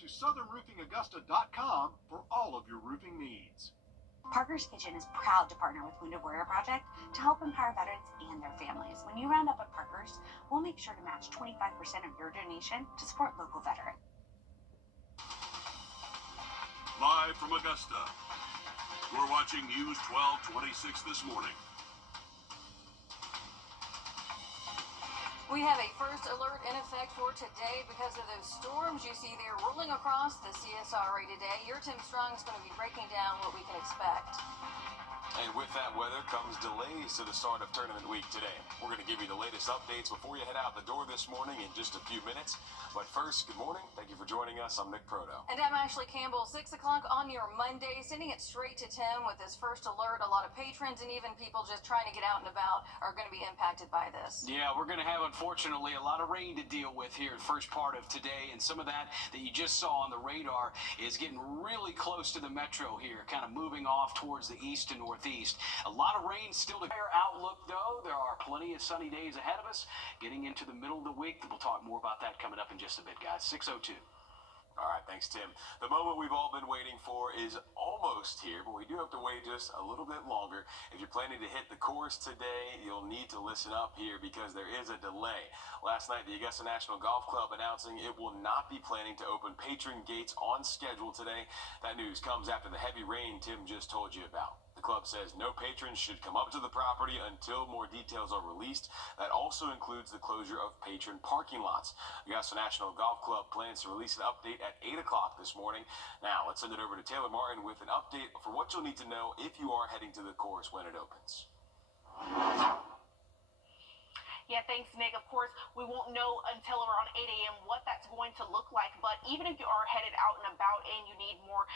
to southernroofingaugusta.com for all of your roofing needs. Parker's Kitchen is proud to partner with Wrdw Project to help empower veterans and their families. When you round up at Parker's, we'll make sure to match 25% of your donation to support local veterans. Live from Augusta, you're watching News 1226 this morning. We have a first alert in effect for today because of those storms you see there rolling across the CSRA today. Your Tim Strong is going to be breaking down what we can expect. And with that weather comes delays to the start of tournament week today. We're going to give you the latest updates before you head out the door this morning in just a few minutes. But first, good morning. Thank you for joining us. I'm Nick Proto. And I'm Ashley Campbell. 6 o'clock on your Monday, sending it straight to Tim with his first alert. A lot of patrons and even people just trying to get out and about are going to be impacted by this. Yeah, we're going to have, unfortunately, a lot of rain to deal with here the first part of today. And some of that you just saw on the radar is getting really close to the metro here, kind of moving off towards the east and northeast. A lot of rain still to fair outlook, though. There are plenty of sunny days ahead of us getting into the middle of the week. We'll talk more about that coming up in just a bit, guys. 6:02. All right, thanks, Tim. The moment we've all been waiting for is almost here, but we do have to wait just a little bit longer. If you're planning to hit the course today, you'll need to listen up here because there is a delay. Last night, the Augusta National Golf Club announcing it will not be planning to open patron gates on schedule today. That news comes after the heavy rain Tim just told you about. The club says no patrons should come up to the property until more details are released. That also includes the closure of patron parking lots. Augusta National Golf Club plans to release an update at 8 o'clock this morning. Now, let's send it over to Taylor Martin with an update for what you'll need to know if you are heading to the course when it opens. Yeah, thanks, Nick. Of course, we won't know until around 8 a.m. what that's going to look like. But even if you are headed out and about and you need more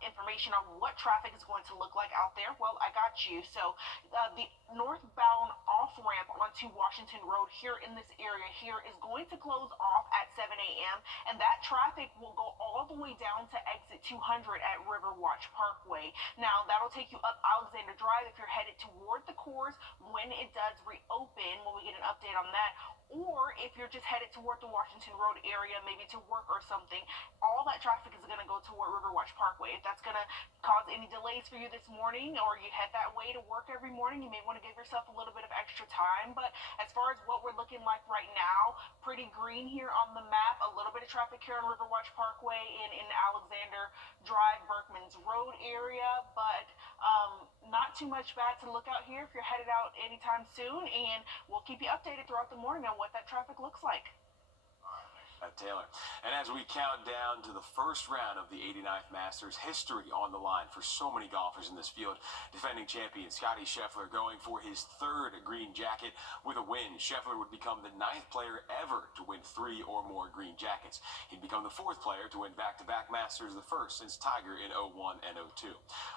information on what traffic is going to look like out there, well, I got you. So the northbound off-ramp onto Washington Road here in this area here is going to close off at 7 a.m. And that traffic will go all the way down to exit 200 at Riverwatch Parkway. Now, that'll take you up Alexander Drive if you're headed toward the course when it does reopen, when we get an update on that, or if you're just headed toward the Washington Road area, maybe to work or something, all that traffic is going to go toward Riverwatch Parkway. If that's going to cause any delays for you this morning, or you head that way to work every morning, you may want to give yourself a little bit of extra time. But as far as what we're looking like right now, pretty green here on the map, a little bit of traffic here on Riverwatch Parkway and in Alexander Drive, Berkman's Road area, but not too much bad to look out here if you're headed out anytime soon, and we'll keep you updated throughout the morning on what that traffic looks like. Taylor. And as we count down to the first round of the 89th Masters, history on the line for so many golfers in this field. Defending champion Scottie Scheffler going for his third green jacket with a win. Scheffler would become the 9th player ever to win 3 or more green jackets. He'd become the 4th player to win back-to-back Masters, the first since Tiger in 01 and 02.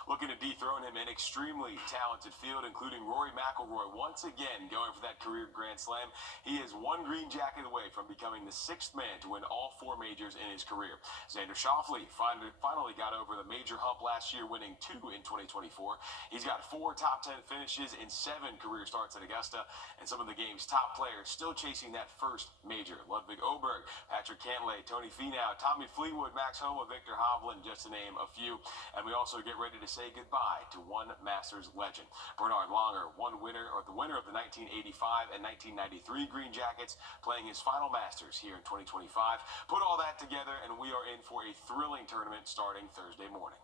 Looking to dethrone him, an extremely talented field, including Rory McIlroy once again going for that career Grand Slam. He is 1 green jacket away from becoming the 6th man to win all 4 majors in his career. Xander Schauffele finally got over the major hump last year, winning 2 in 2024. He's got 4 top 10 finishes in 7 career starts at Augusta, and some of the game's top players still chasing that first major. Ludwig Oberg, Patrick Cantlay, Tony Finau, Tommy Fleetwood, Max Homa, Victor Hovland, just to name a few. And we also get ready to say goodbye to one Masters legend. Bernard Langer, the winner of the 1985 and 1993 green jackets, playing his final Masters here in 2025. Put all that together, and we are in for a thrilling tournament starting Thursday morning.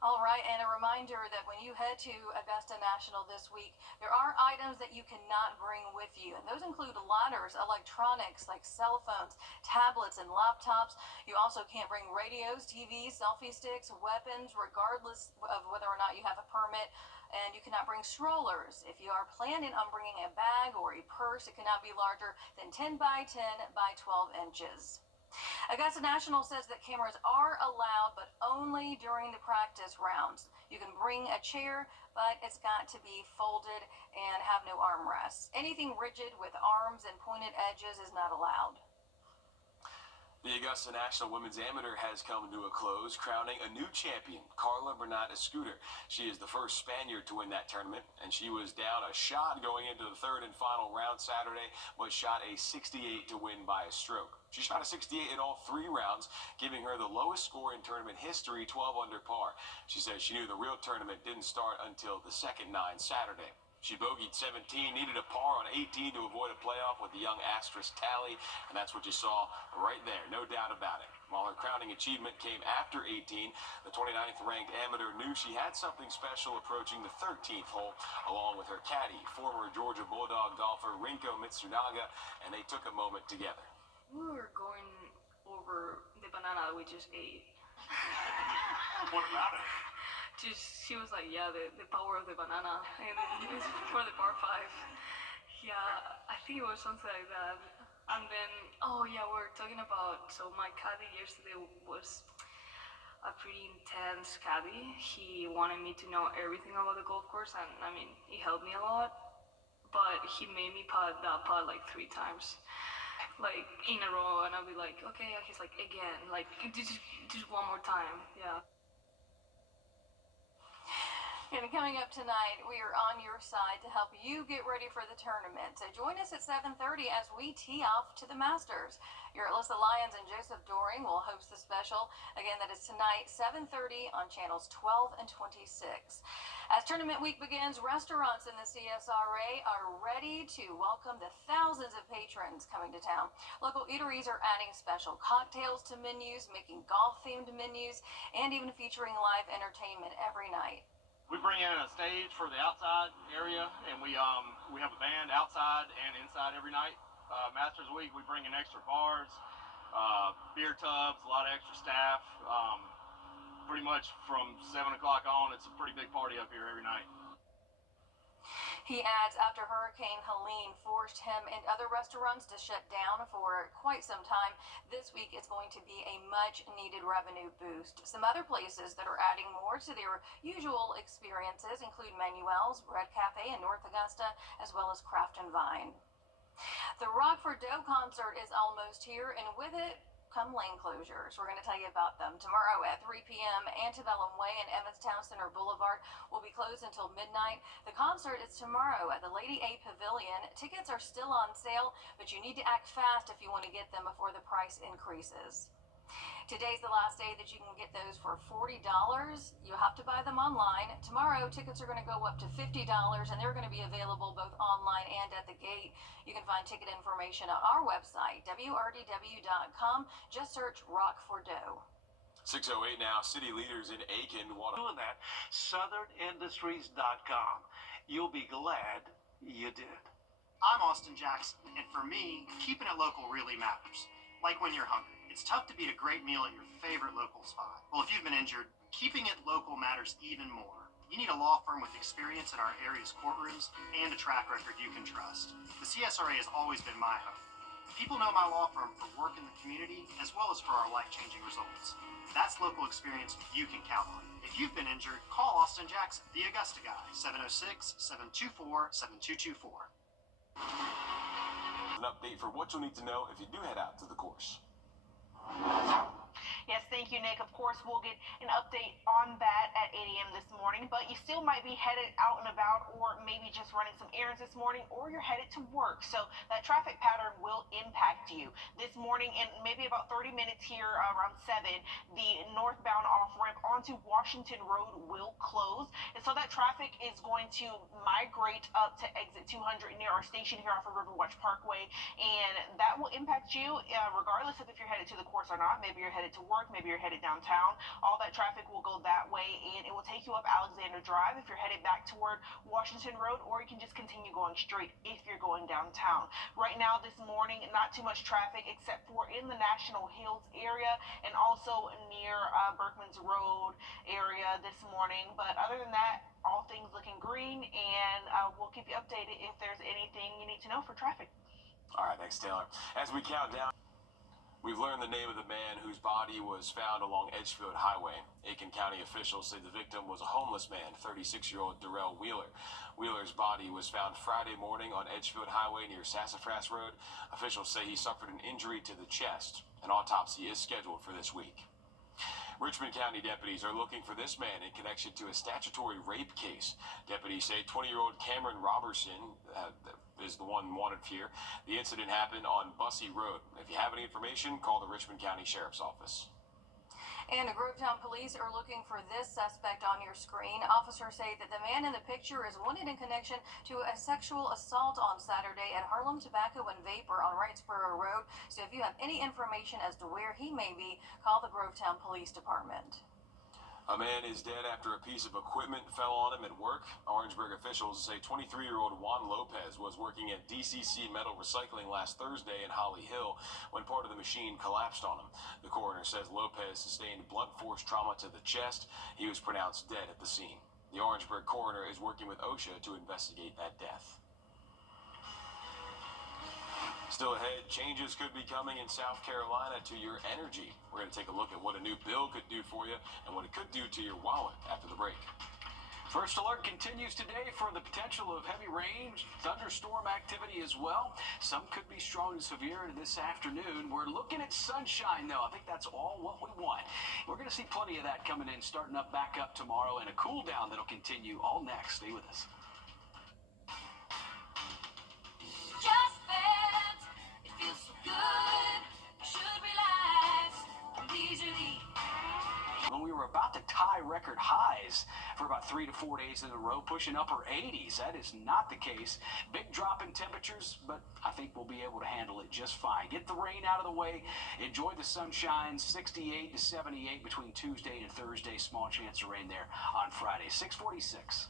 All right, and a reminder that when you head to Augusta National this week, there are items that you cannot bring with you, and those include ladders, electronics like cell phones, tablets, and laptops. You also can't bring radios, TVs, selfie sticks, weapons, regardless of whether or not you have a permit. And you cannot bring strollers. If you are planning on bringing a bag or a purse, it cannot be larger than 10 by 10 by 12 inches. Augusta National says that cameras are allowed, but only during the practice rounds. You can bring a chair, but it's got to be folded and have no armrests. Anything rigid with arms and pointed edges is not allowed. The Augusta National Women's Amateur has come to a close, crowning a new champion, Carla Bernat Scooter. She is the first Spaniard to win that tournament, and she was down a shot going into the third and final round Saturday, but shot a 68 to win by a stroke. She shot a 68 in all 3 rounds, giving her the lowest score in tournament history, 12 under par. She says she knew the real tournament didn't start until the second 9 Saturday. She bogeyed 17, needed a par on 18 to avoid a playoff with the young asterisk tally, and that's what you saw right there, no doubt about it. While her crowning achievement came after 18, the 29th ranked amateur knew she had something special approaching the 13th hole, along with her caddy, former Georgia Bulldog golfer Rinko Mitsunaga, and they took a moment together. We were going over the banana that we just ate. What about it? She was like, yeah, the power of the banana, and it's for the par 5. Yeah, I think it was something like that. And then, oh yeah, we were talking about, so my caddy yesterday was a pretty intense caddy. He wanted me to know everything about the golf course, and I mean, he helped me a lot, but he made me putt that putt like 3 times. Like in a row, and I'll be like, okay, he's like, again, like just one more time, yeah. And coming up tonight, we are on your side to help you get ready for the tournament. So join us at 7:30 as we tee off to the Masters. Your Alyssa Lyons and Joseph Doring will host the special. Again, that is tonight, 7:30 on channels 12 and 26. As tournament week begins, restaurants in the CSRA are ready to welcome the thousands of patrons coming to town. Local eateries are adding special cocktails to menus, making golf-themed menus, and even featuring live entertainment every night. We bring in a stage for the outside area, and we have a band outside and inside every night. Masters Week, we bring in extra bars, beer tubs, a lot of extra staff. Pretty much from 7 o'clock on, it's a pretty big party up here every night. He adds after Hurricane Helene forced him and other restaurants to shut down for quite some time, this week is going to be a much-needed revenue boost. Some other places that are adding more to their usual experiences include Manuel's Bread Cafe in North Augusta, as well as Craft and Vine. The Wrdw concert is almost here, and with it come lane closures. We're going to tell you about them. Tomorrow at 3 p.m., Antebellum Way and Evanstown Center Boulevard will be closed until midnight. The concert is tomorrow at the Lady A Pavilion. Tickets are still on sale, but you need to act fast if you want to get them before the price increases. Today's the last day that you can get those for $40. You have to buy them online. Tomorrow, tickets are going to go up to $50, and they're going to be available both online and at the gate. You can find ticket information on our website, wrdw.com. Just search Rock for Dough. 6:08 now. City leaders in Aiken want to... Doing that, southernindustries.com. You'll be glad you did. I'm Austin Jackson, and for me, keeping it local really matters. Like when you're hungry. It's tough to beat a great meal at your favorite local spot. Well, if you've been injured, keeping it local matters even more. You need a law firm with experience in our area's courtrooms and a track record you can trust. The CSRA has always been my home. People know my law firm for work in the community as well as for our life-changing results. That's local experience you can count on. If you've been injured, call Austin Jackson, the Augusta guy, 706-724-7224. An update for what you'll need to know if you do head out to the course. Yes, thank you, Nick. Of course, we'll get an update on that at 8 a.m. this morning, but you still might be headed out and about, or maybe just running some errands this morning, or you're headed to work. So that traffic pattern will impact you. This morning, in maybe about 30 minutes here around 7, the northbound off-ramp onto Washington Road will close. And so that traffic is going to migrate up to exit 200 near our station here off of Riverwatch Parkway. And that will impact you regardless of if you're headed to the course or not. Maybe you're headed to work, maybe you're headed downtown. All that traffic will go that way, and it will take you up Alexander Drive if you're headed back toward Washington Road, or you can just continue going straight if you're going downtown. Right now this morning, not too much traffic except for in the National Hills area and also near Berkman's Road area this morning. But other than that, all things looking green, and we'll keep you updated if there's anything you need to know for traffic. All right, thanks, Taylor. As we count down, we've learned the name of the man whose body was found along Edgefield Highway. Aiken County officials say the victim was a homeless man, 36-year-old Darrell Wheeler. Wheeler's body was found Friday morning on Edgefield Highway near Sassafras Road. Officials say he suffered an injury to the chest. An autopsy is scheduled for this week. Richmond County deputies are looking for this man in connection to a statutory rape case. Deputies say 20-year-old Cameron Robertson is the one wanted here. The incident happened on Bussey Road. If you have any information, call the Richmond County Sheriff's Office. And Grovetown police are looking for this suspect on your screen. Officers say that the man in the picture is wanted in connection to a sexual assault on Saturday at Harlem Tobacco and Vapor on Wrightsboro Road. So if you have any information as to where he may be, call the Grovetown Police Department. A man is dead after a piece of equipment fell on him at work. Orangeburg officials say 23-year-old Juan Lopez was working at DCC Metal Recycling last Thursday in Holly Hill when part of the machine collapsed on him. The coroner says Lopez sustained blunt force trauma to the chest. He was pronounced dead at the scene. The Orangeburg coroner is working with OSHA to investigate that death. Still ahead, changes could be coming in South Carolina to your energy. We're going to take a look at what a new bill could do for you and what it could do to your wallet after the break. First alert continues today for the potential of heavy rain, thunderstorm activity as well. Some could be strong and severe this afternoon. We're looking at sunshine, though. I think that's all what we want. We're going to see plenty of that coming in, starting up back up tomorrow, and a cool down that'll continue all next. Stay with us. Just fans, it feels so good. You should relax. Leisurely. When we were about to tie record highs for about 3 to 4 days in a row, pushing upper 80s. That is not the case. Big drop in temperatures, but I think we'll be able to handle it just fine. Get the rain out of the way. Enjoy the sunshine. 68 to 78 between Tuesday and Thursday. Small chance of rain there on Friday. 646.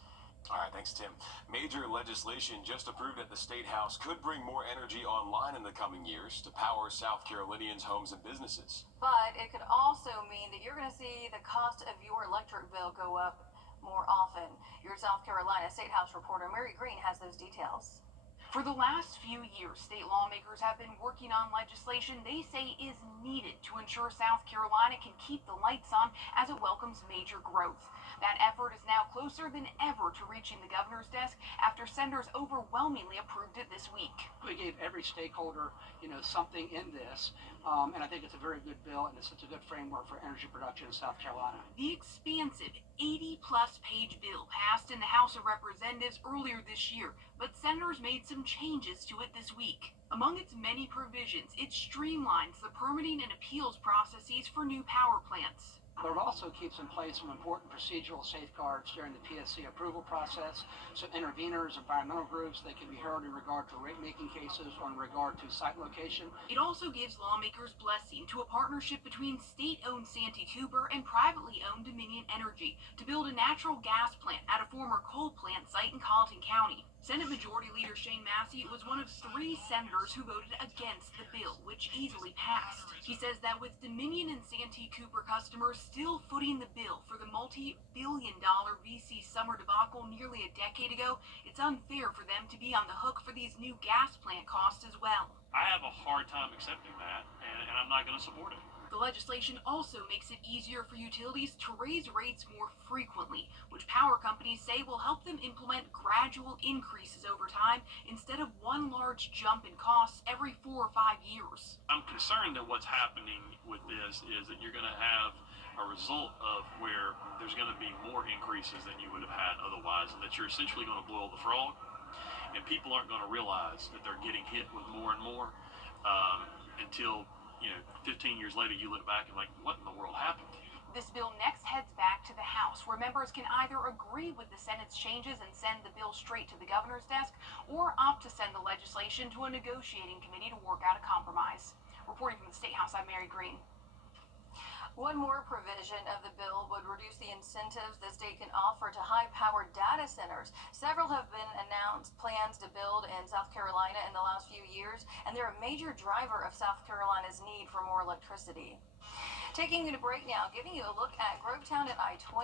All right, thanks, Tim. Major legislation just approved at the State House could bring more energy online in the coming years to power South Carolinians' homes and businesses. But it could also mean that you're going to see the cost of your electric bill go up more often. Your South Carolina State House reporter Mary Green has those details. For the last few years, state lawmakers have been working on legislation they say is needed to ensure South Carolina can keep the lights on as it welcomes major growth. That effort is now closer than ever to reaching the governor's desk after senators overwhelmingly approved it this week. We gave every stakeholder, something in this, and I think it's a very good bill, and it's such a good framework for energy production in South Carolina. The expansive 80-plus page bill passed in the House of Representatives earlier this year, but senators made some changes to it this week. Among its many provisions, it streamlines the permitting and appeals processes for new power plants. But it also keeps in place some important procedural safeguards during the PSC approval process, so interveners, environmental groups, they can be heard in regard to rate-making cases or in regard to site location. It also gives lawmakers blessing to a partnership between state-owned Santee Cooper and privately owned Dominion Energy to build a natural gas plant at a former coal plant site in Colleton County. Senate Majority Leader Shane Massey was one of 3 senators who voted against the bill, which easily passed. He says that with Dominion and Santee Cooper customers still footing the bill for the multi-billion-dollar VC summer debacle nearly a decade ago, it's unfair for them to be on the hook for these new gas plant costs as well. I have a hard time accepting that, and I'm not going to support it. The legislation also makes it easier for utilities to raise rates more frequently, which power companies say will help them implement gradual increases over time instead of one large jump in costs every 4 or 5 years. I'm concerned that what's happening with this is that you're going to have a result of where there's going to be more increases than you would have had otherwise, and that you're essentially going to boil the frog, and people aren't going to realize that they're getting hit with more and more until 15 years later, you look back and like, what in the world happened? This bill next heads back to the House, where members can either agree with the Senate's changes and send the bill straight to the governor's desk, or opt to send the legislation to a negotiating committee to work out a compromise. Reporting from the State House, I'm Mary Green. One more provision of the bill would reduce the incentives the state can offer to high-powered data centers. Several have been announced plans to build in South Carolina in the last few years, and they're a major driver of South Carolina's need for more electricity. Taking you to break now, giving you a look at Grovetown at I-20.